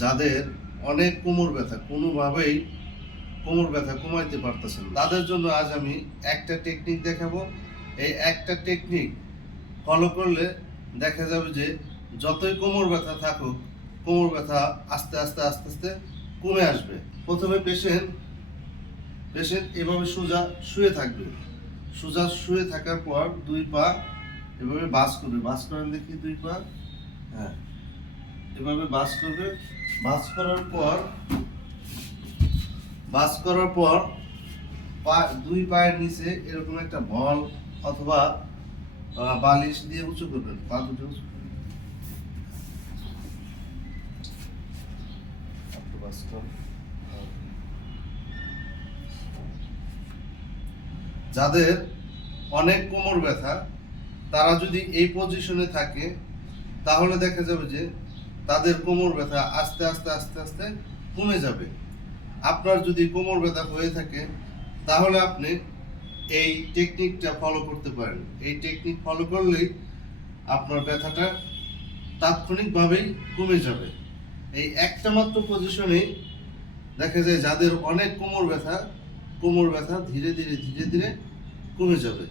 যাদের অনেক কোমর ব্যথা, কোনোভাবেই কোমর ব্যথা কমাইতে পারতেছেন না, তাদের জন্য আজ আমি একটা টেকনিক দেখাবো। এই একটা টেকনিক ফলো করলে দেখা যাবে যে যতই কোমর ব্যথা থাকুক, কোমর ব্যথা আস্তে আস্তে আস্তে আস্তে কমে আসবে। প্রথমে পেশেন্ট এভাবে সোজা শুয়ে থাকবে। সোজা শুয়ে থাকার পর দুই পা এভাবে বাস করবে। বাস করেন দেখি দুই পা, হ্যাঁ, এভাবে বাস করবে। বাস করার পর দুই পায়ের নিচে এরকম একটা বল অথবা বালিশ দিয়ে উঁচু করবেন। পা দুটো উঁচু করবেন। যাদের অনেক কোমর ব্যথা, তারা যদি এই পজিশনে থাকে তাহলে দেখা যাবে যে তাদের কোমর ব্যথা আস্তে আস্তে আস্তে আস্তে কমে যাবে। আপনার যদি কোমর ব্যথা হয়ে থাকে তাহলে আপনি এই টেকনিকটা ফলো করতে পারেন। এই টেকনিক ফলো করলেই আপনার ব্যথাটা তাৎক্ষণিকভাবেই কমে যাবে। এই একটা মাত্র পজিশনে দেখা যায় যাদের অনেক কোমর ব্যথা ধীরে ধীরে কমে যাবে।